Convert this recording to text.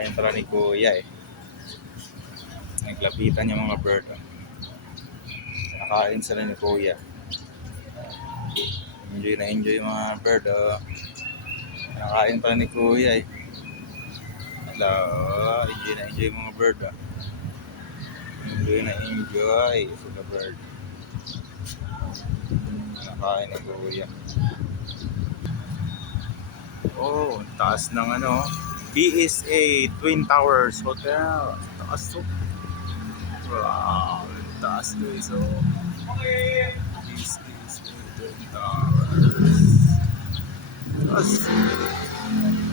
Nakain pala ni Kuya eh. Naglapitan yung mga bird. Nakain sila ni Kuya. Enjoy yung mga bird. Nakain pala ni Kuya eh. Hello, enjoy yung mga bird. Enjoy sa bird. Nakain ni Kuya. Oh, taas ng ano, BSA Twin Towers Hotel. Taas to. Wow, taas to eh. So, BSA Twin Towers. Taas.